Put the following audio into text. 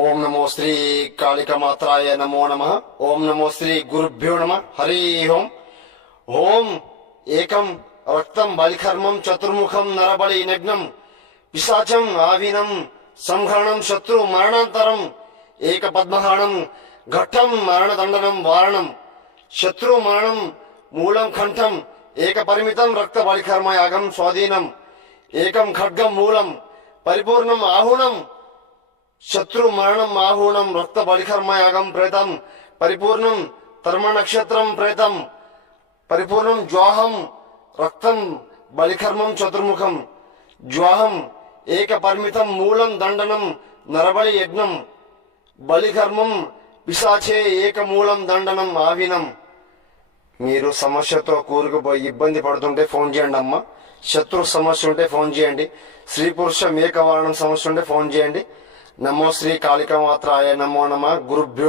ఓం నమో శ్రీ కాళికమాత్రాయ నమో నమః. ఓం నమో శ్రీ గురుభ్యో నమః. హరి ఓం. ఓం ఏకం రక్తం బలికర్మం చతుర్ముఖం నరబలి నగ్నం పిశాచం ఆవినం సంహరణం శత్రు మరణాంతరం ఏక పద్మహాణం ఘట్టం మరణదండనం వారణం శత్రు మరణం మూలం కంఠం ఏక పరిమితం రక్త బలికర్మ యాగం స్వాధీనం ఏకం ఖడ్గం మూలం పరిపూర్ణం ఆహుణం శత్రు మరణం ఆహూణం రక్త బలికర్మయాగం ప్రేతం పరిపూర్ణం తర్మ నక్షత్రం ప్రేతం పరిపూర్ణం జ్వాహం రక్తం బలికర్మం చతుర్ముఖం జ్వాహం ఏక పరిమితం మూలం దండనం నరబలి యజ్ఞం బలికర్మం పిశాచే ఏక మూలం దండనం ఆవినం. మీరు సమస్యతో కూరుకుపోయి ఇబ్బంది పడుతుంటే ఫోన్ చేయండి అమ్మ. శత్రు సమస్య ఉంటే ఫోన్ చేయండి. స్త్రీ పురుష మేకవారణం సమస్య ఉంటే ఫోన్ చేయండి. నమో శ్రీ కాళికామాత్రాయ నమో నమః. గురుభ్యో